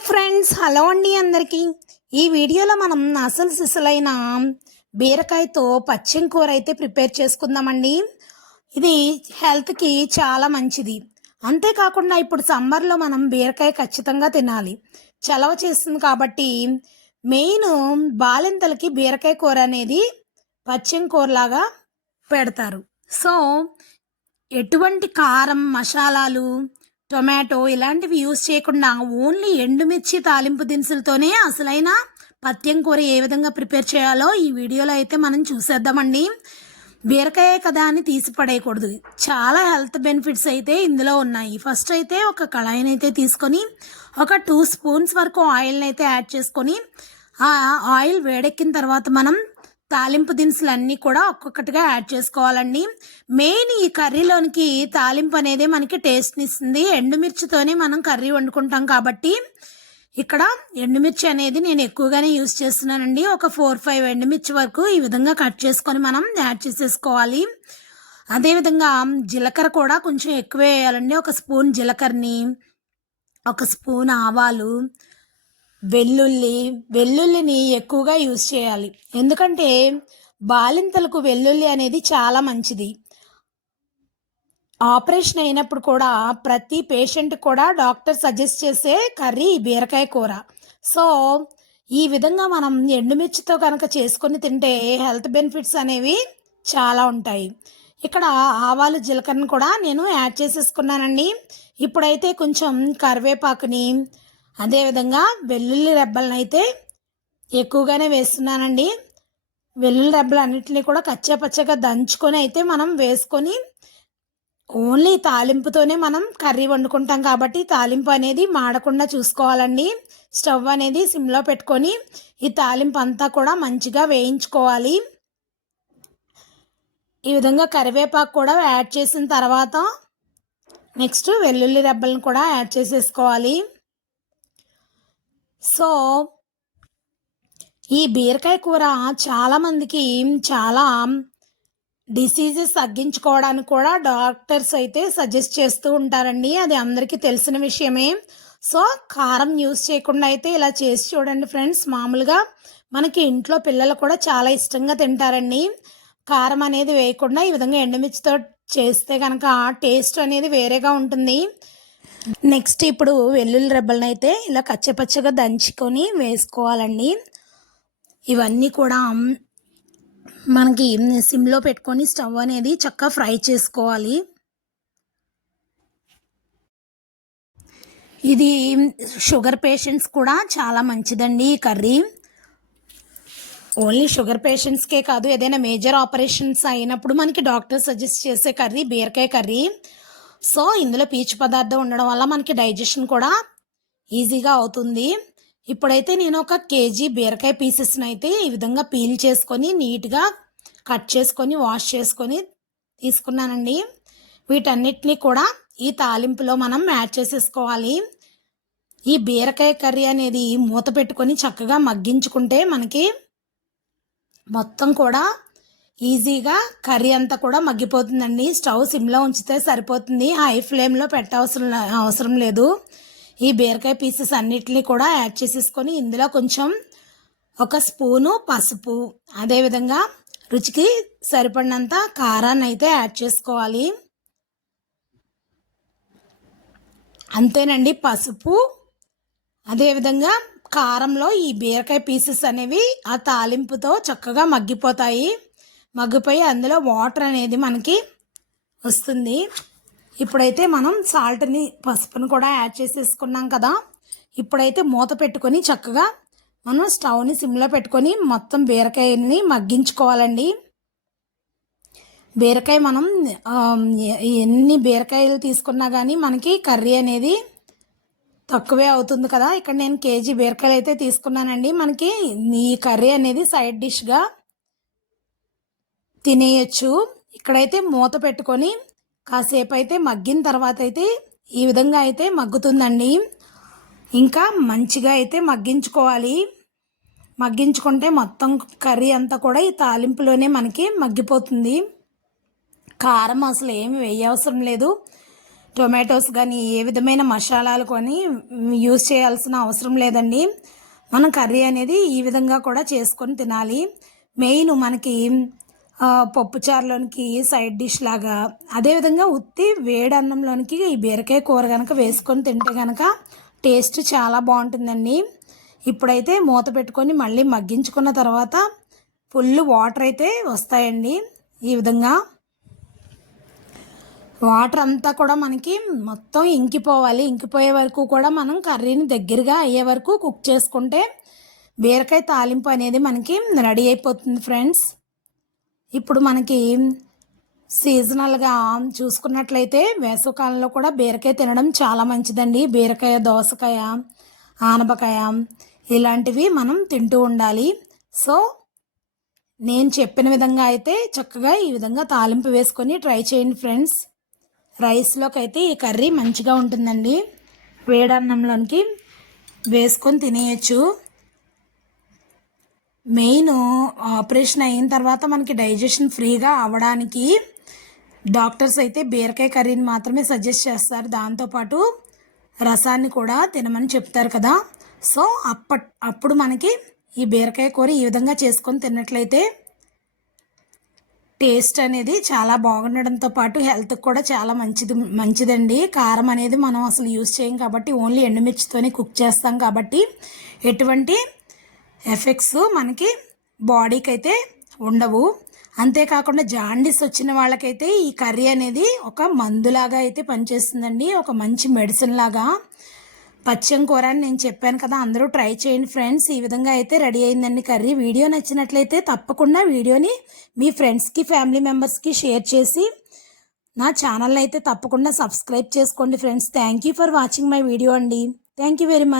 Hi friends hello అండి అందరికీ. ఈ వీడియోలో మనం అసలు సిసలైన బీరకాయతో పచ్చిం కూర అయితే ప్రిపేర్ చేసుకుందామండి. ఇది హెల్త్కి చాలా మంచిది. అంతేకాకుండా ఇప్పుడు సమ్మర్లో మనం బీరకాయ ఖచ్చితంగా తినాలి. చలవ చేస్తుంది కాబట్టి మెయిన్ బాలింతలకి బీరకాయ కూర అనేది పచ్చిం కూరలాగా పెడతారు. సో ఎటువంటి కారం మసాలాలు టొమాటో ఇలాంటివి యూజ్ చేయకుండా ఓన్లీ ఎండుమిర్చి తాలింపు దినుసులతోనే అసలైన పత్యం కూర ఏ విధంగా ప్రిపేర్ చేయాలో ఈ వీడియోలో అయితే మనం చూసేద్దామండి. బీరకాయ కదా అని తీసి పడేయకూడదు. చాలా హెల్త్ బెనిఫిట్స్ అయితే ఇందులో ఉన్నాయి. ఫస్ట్ అయితే ఒక కళాయిని అయితే తీసుకొని ఒక టూ స్పూన్స్ వరకు ఆయిల్ని అయితే యాడ్ చేసుకొని ఆ ఆయిల్ వేడెక్కిన తర్వాత మనం తాలింపు దినుసులు అన్నీ కూడా ఒక్కొక్కటిగా యాడ్ చేసుకోవాలండి. మెయిన్ ఈ కర్రీలోనికి తాలింపు అనేది మనకి టేస్ట్ని ఇస్తుంది. ఎండుమిర్చితోనే మనం కర్రీ వండుకుంటాం కాబట్టి ఇక్కడ ఎండుమిర్చి అనేది నేను ఎక్కువగానే యూస్ చేస్తున్నానండి. ఒక ఫోర్ ఫైవ్ ఎండుమిర్చి వరకు ఈ విధంగా కట్ చేసుకొని మనం యాడ్ చేసేసుకోవాలి. అదేవిధంగా జీలకర్ర కూడా కొంచెం ఎక్కువ వేయాలండి. ఒక స్పూన్ జీలకర్రని ఒక స్పూన్ ఆవాలు వెల్లుల్లి వెల్లుల్లిని ఎక్కువగా యూజ్ చేయాలి. ఎందుకంటే బాలింతలకు వెల్లుల్లి అనేది చాలా మంచిది. ఆపరేషన్ అయినప్పుడు కూడా ప్రతి పేషెంట్ కూడా డాక్టర్ సజెస్ట్ చేసే కర్రీ బీరకాయ కూర. సో ఈ విధంగా మనం ఎండుమిర్చితో కనుక చేసుకొని తింటే హెల్త్ బెనిఫిట్స్ అనేవి చాలా ఉంటాయి. ఇక్కడ ఆవాలు జీలకర్రను కూడా నేను యాడ్ చేసేసుకున్నానండి. ఇప్పుడైతే కొంచెం కరివేపాకుని అదేవిధంగా వెల్లుల్లి రెబ్బలను అయితే ఎక్కువగానే వేస్తున్నానండి. వెల్లుల్లి రెబ్బలు అన్నింటినీ కూడా కచ్చాపచ్చగా దంచుకొని అయితే మనం వేసుకొని ఓన్లీ తాలింపుతోనే మనం కర్రీ వండుకుంటాం కాబట్టి తాలింపు అనేది మాడకుండా చూసుకోవాలండి. స్టవ్ అనేది సిమ్లో పెట్టుకొని ఈ తాలింపు అంతా కూడా మంచిగా వేయించుకోవాలి. ఈ విధంగా కరివేపాకు కూడా యాడ్ చేసిన తర్వాత నెక్స్ట్ వెల్లుల్లి రెబ్బలను కూడా యాడ్ చేసేసుకోవాలి. సో ఈ బీరకాయ కూర చాలామందికి చాలా డిసీజెస్ తగ్గించుకోవడానికి కూడా డాక్టర్స్ అయితే సజెస్ట్ చేస్తూ ఉంటారండి. అది అందరికీ తెలిసిన విషయమే. సో కారం యూస్ చేయకుండా అయితే ఇలా చేసి చూడండి ఫ్రెండ్స్. మామూలుగా మనకి ఇంట్లో పిల్లలు కూడా చాలా ఇష్టంగా తింటారండి. కారం అనేది వేయకుండా ఈ విధంగా ఎండుమిర్చితో చేస్తే కనుక టేస్ట్ అనేది వేరేగా ఉంటుంది. నెక్స్ట్ ఇప్పుడు వెల్లుల్లి రెబ్బలను అయితే ఇలా కచ్చపచ్చగా దంచుకొని వేసుకోవాలండి. ఇవన్నీ కూడా మనకి సిమ్లో పెట్టుకొని స్టవ్ అనేది చక్కగా ఫ్రై చేసుకోవాలి. ఇది షుగర్ పేషెంట్స్ కూడా చాలా మంచిదండి ఈ కర్రీ. ఓన్లీ షుగర్ పేషెంట్స్కే కాదు ఏదైనా మేజర్ ఆపరేషన్స్ అయినప్పుడు మనకి డాక్టర్ సజెస్ట్ చేసే కర్రీ బీరకాయ కర్రీ. సో ఇందులో పీచు పదార్థం ఉండడం వల్ల మనకి డైజెషన్ కూడా ఈజీగా అవుతుంది. ఇప్పుడైతే నేను ఒక కేజీ బీరకాయ పీసెస్ని అయితే ఈ విధంగా పీల్ చేసుకొని నీట్గా కట్ చేసుకొని వాష్ చేసుకొని తీసుకున్నానండి. వీటన్నిటిని కూడా ఈ తాలింపులో మనం యాడ్ చేసేసుకోవాలి. ఈ బీరకాయ కర్రీ అనేది మూత పెట్టుకొని చక్కగా మగ్గించుకుంటే మనకి మొత్తం కూడా ఈజీగా కర్రీ అంతా కూడా మగ్గిపోతుందండి. స్టవ్ సిమ్లో ఉంచితే సరిపోతుంది. హై ఫ్లేమ్లో పెట్టవసరం అవసరం లేదు. ఈ బీరకాయ పీసెస్ అన్నిటిని కూడా యాడ్ చేసేసుకొని ఇందులో కొంచెం ఒక స్పూను పసుపు. అదేవిధంగా రుచికి సరిపడినంత కారాన్ని అయితే యాడ్ చేసుకోవాలి. అంతేనండి పసుపు. అదేవిధంగా కారంలో ఈ బీరకాయ పీసెస్ అనేవి ఆ తాలింపుతో చక్కగా మగ్గిపోతాయి. మగ్గిపోయి అందులో వాటర్ అనేది మనకి వస్తుంది. ఇప్పుడైతే మనం సాల్ట్ని పసుపుని కూడా యాడ్ చేసేసుకున్నాం కదా. ఇప్పుడైతే మూత పెట్టుకొని చక్కగా మనం స్టవ్ని సిమ్లో పెట్టుకొని మొత్తం బీరకాయని మగ్గించుకోవాలండి. బీరకాయ మనం ఎన్ని బీరకాయలు తీసుకున్నా కానీ మనకి కర్రీ అనేది తక్కువే అవుతుంది కదా. ఇక్కడ నేను కేజీ బీరకాయలు అయితే తీసుకున్నానండి. మనకి ఈ కర్రీ అనేది సైడ్ డిష్గా తినేయచ్చు. ఇక్కడైతే మూత పెట్టుకొని కాసేపు అయితే మగ్గిన తర్వాత అయితే ఈ విధంగా అయితే మగ్గుతుందండి. ఇంకా మంచిగా అయితే మగ్గించుకోవాలి. మగ్గించుకుంటే మొత్తం కర్రీ అంతా కూడా ఈ తాలింపులోనే మనకి మగ్గిపోతుంది. కారం అసలు ఏమి వేయవసరం లేదు. టొమాటోస్ కానీ ఏ విధమైన మసాలాలు కొని యూజ్ చేయాల్సిన అవసరం లేదండి. మనం కర్రీ అనేది ఈ విధంగా కూడా చేసుకొని తినాలి. మెయిన్ మనకి పప్పుచారులోనికి సైడ్ డిష్ లాగా. అదేవిధంగా ఉత్తి వేడన్నంలోనికి ఈ బీరకాయ కూర కనుక వేసుకొని తింటే కనుక టేస్ట్ చాలా బాగుంటుందండి. ఇప్పుడైతే మూత పెట్టుకొని మళ్ళీ మగ్గించుకున్న తర్వాత ఫుల్ వాటర్ అయితే వస్తాయండి. ఈ విధంగా వాటర్ అంతా కూడా మనకి మొత్తం ఇంకిపోవాలి. ఇంకిపోయే వరకు కూడా మనం కర్రీని దగ్గరగా అయ్యే వరకు కుక్ చేసుకుంటే బీరకాయ తాలింపు అనేది మనకి రెడీ అయిపోతుంది ఫ్రెండ్స్. ఇప్పుడు మనకి సీజనల్గా చూసుకున్నట్లయితే వేసవకాలంలో కూడా బీరకాయ తినడం చాలా మంచిదండి. బీరకాయ దోసకాయ ఆనపకాయ ఇలాంటివి మనం తింటూ ఉండాలి. సో నేను చెప్పిన విధంగా అయితే చక్కగా ఈ విధంగా తాలింపు వేసుకొని ట్రై చేయండి ఫ్రెండ్స్. రైస్లోకి అయితే ఈ కర్రీ మంచిగా ఉంటుందండి. వేడన్నంలోనికి వేసుకొని తినేయచ్చు. మెయిన్ ఆపరేషన్ అయిన తర్వాత మనకి డైజెషన్ ఫ్రీగా అవ్వడానికి డాక్టర్స్ అయితే బీరకాయ కర్రీని మాత్రమే సజెస్ట్ చేస్తారు. దాంతోపాటు రసాన్ని కూడా తినమని చెప్తారు కదా. సో అప్పట్ అప్పుడు మనకి ఈ బీరకాయ కూర ఈ విధంగా చేసుకొని తిన్నట్లయితే టేస్ట్ అనేది చాలా బాగుండడంతో పాటు హెల్త్కి కూడా చాలా మంచిది మంచిదండి. కారం అనేది మనం అసలు యూజ్ చేయం కాబట్టి ఓన్లీ ఎండుమిర్చితోనే కుక్ చేస్తాం కాబట్టి ఎటువంటి ఎఫెక్ట్స్ మనకి బాడీకి అయితే ఉండవు. అంతేకాకుండా జాండీస్ వచ్చిన వాళ్ళకైతే ఈ కర్రీ అనేది ఒక మందులాగా అయితే పనిచేస్తుందండి. ఒక మంచి మెడిసిన్ లాగా. పచ్చం కూర అని నేను చెప్పాను కదా అందరూ ట్రై చేయండి ఫ్రెండ్స్. ఈ విధంగా అయితే రెడీ అయిందండి కర్రీ. వీడియో నచ్చినట్లయితే తప్పకుండా వీడియోని మీ ఫ్రెండ్స్కి ఫ్యామిలీ మెంబర్స్కి షేర్ చేసి నా ఛానల్ అయితే తప్పకుండా సబ్స్క్రైబ్ చేసుకోండి friends. Thank you for watching my video అండి. Thank you very much.